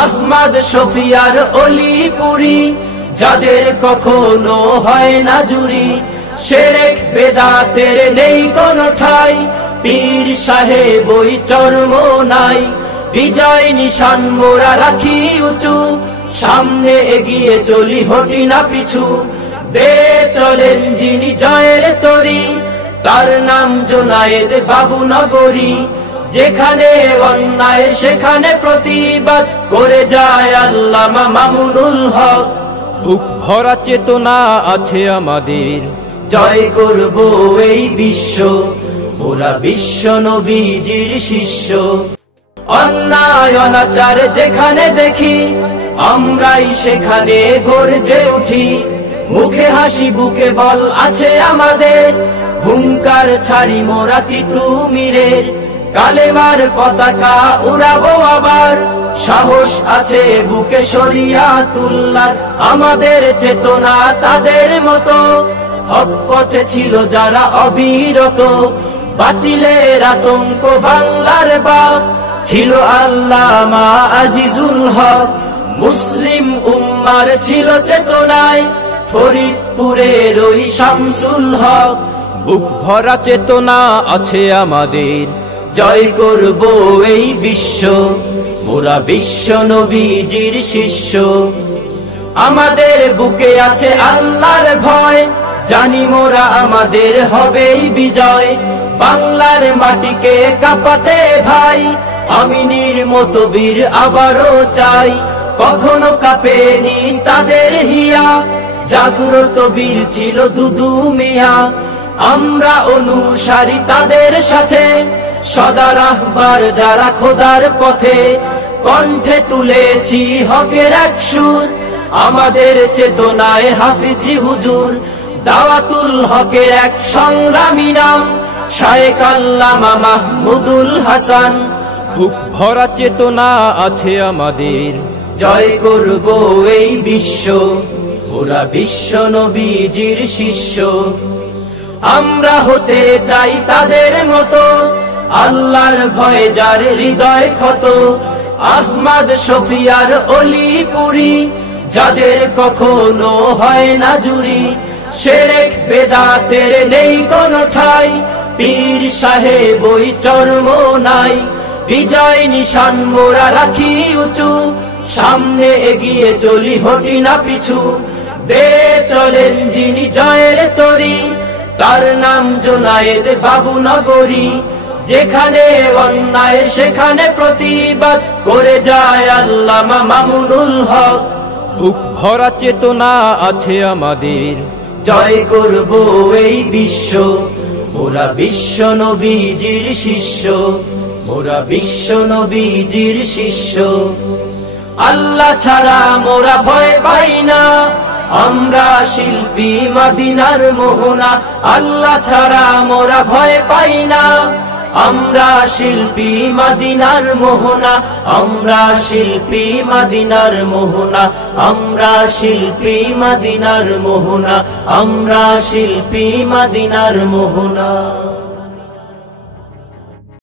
আহমদ শফিয়ার অলিপুরি, যাদের কখনো হয় না জুরি, শিরক বেদাতের নেই কোনো ঠাই, পীর সাহেব ওই চর্ম নাই। বিজয় নিশান মোরা রাখি উঁচু, সামনে এগিয়ে চলি হটি না পিছু। বেয়ে চলেন যিনি জয়ের তরি, তার নাম জোনায়েদ বাবু নগরী। যেখানে অন্যায় সেখানে প্রতিবাদ করে যায় আল্লামা মামুনুল হক। বুক ভরা চেতনা আছে আমাদের, জয় করব এই বিশ্ব, ওরা বিশ্ব নবীজির শিষ্য। অন্যায় অনাচার যেখানে দেখি, আমরাই সেখানে গর্জে উঠি। মুখে হাসি বুকে বল আছে আমাদের, হুঙ্কার ছাড়ি মোরা তিতুমিরের। কালেমার পতাকা উড়াবো আবার, সাহস আছে বুকে শরিয়াতুল্লাহ। আমাদের চেতনা তাদের মতো, হক পথে ছিল যারা অবিরত। বাতিলের আতঙ্ক বাংলার বাগ, ছিল আল্লামা আজিজুল হক। মুসলিম উম্মার ছিল চেতনায়, ফরিদপুরের ওই শামসুল হক। বুক ভরা চেতনা আছে আমাদের, জয় করব এই বিশ্ব, মোরা বিশ্ব নবীজির শিষ্য। আমাদের বুকে আছে আল্লাহর ভয়, জানি মোরা আমাদের হবেই বিজয়। বাংলার মাটিকে কাঁপাতে ভাই, আমিনীর মতো বীর আবারও চাই। কখনো কাঁপেনি তাদের হিয়া, জাগ্রত বীর ছিল দুদু মিয়া। আমরা অনুসারী তাদের সাথে, সদা রাহবার যারা খোদার পথে। কণ্ঠে তুলেছি হকের এক সুর, আমাদের চেতনায় হাফিজি হুজুর। দাওয়াতুল হকের এক সংগ্রামী নাম, শায়েখ আল্লামা মাহমুদুল হাসান। বুক ভরা চেতনা আছে আমাদের, জয় করব এই বিশ্ব, ওরা বিশ্ব নবীজির শিষ্য। আমরা হতে চাই তাদের মতো, আল্লাহর ভয়ে যার হৃদয় ক্ষত। আহমদ শফিয়ার অলিপুরি, যাদের কখনো হয় না জুরি। শিরক বেদাতের নেই কোনো ঠাই, পীর সাহেব ওই চর্ম নাই। বিজয় নিশান মোরা রাখি উঁচু, সামনে এগিয়ে চলি হটি না পিছু। বেয়ে চলেন যিনি জয়ের তরি, তার নাম জোনায়েদ বাবু নগরী। যেখানে অন্যায় সেখানে প্রতিবাদ করে যায় আল্লামা মামুনুল হক। বুক ভরা চেতনা আছে আমাদের, জয় করব এই বিশ্ব, মোরা বিশ্ব নবীজির শিষ্য। মোরা বিশ্ব নবীজির শিষ্য। আল্লাহ ছাড়া মোরা ভয় পাই না, আমরা শিল্পী মদিনার মোহনা। আল্লাহ ছাড়া মোরা ভয় পাই না, আমরা শিল্পী মদিনার মোহনা। আমরা শিল্পী মদিনার মোহনা। আমরা শিল্পী মদিনার মোহনা। আমরা শিল্পী মদিনার মোহনা।